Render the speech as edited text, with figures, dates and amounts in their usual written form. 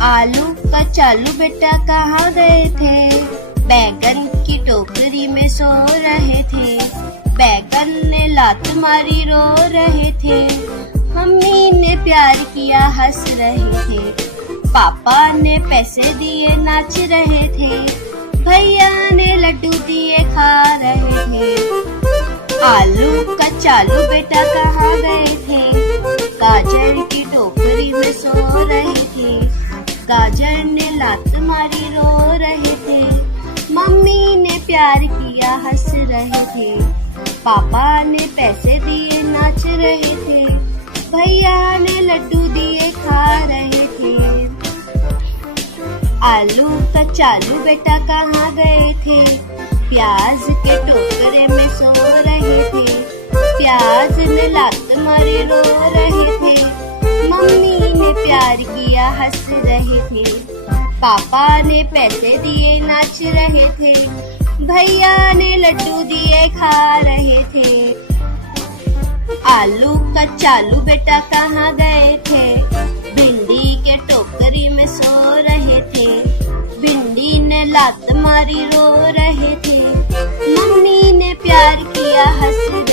आलू कचालू बेटा कहाँ गए थे? बैगन की टोकरी में सो रहे थे। बैगन ने लात मारी रो रहे थे। मम्मी ने प्यार किया हंस रहे थे। पापा ने पैसे दिए नाच रहे थे। भैया ने लड्डू दिए खा रहे थे। आलू कचालू बेटा कहाँ गए थे? गाजर की टोकरी में सो रहे थे। गाजर ने लात मारी रो रहे थे। मम्मी ने प्यार किया हंस रहे थे। पापा ने पैसे दिए नाच रहे थे। भैया ने लड्डू दिए खा रहे थे। आलू कचालू बेटा कहाँ गए थे? प्याज के टोकरे में सो रहे थे। प्याज ने लात मारी रो रहे थे। मम्मी ने प्यार किया हंस रहे थे। पापा ने पैसे दिए नाच रहे थे। भैया ने लड्डू दिए खा रहे थे। आलू कचालू बेटा कहाँ गए थे? भिंडी के टोकरी में सो रहे थे। भिंडी ने लात मारी रो रहे थे। मम्मी ने प्यार किया हंस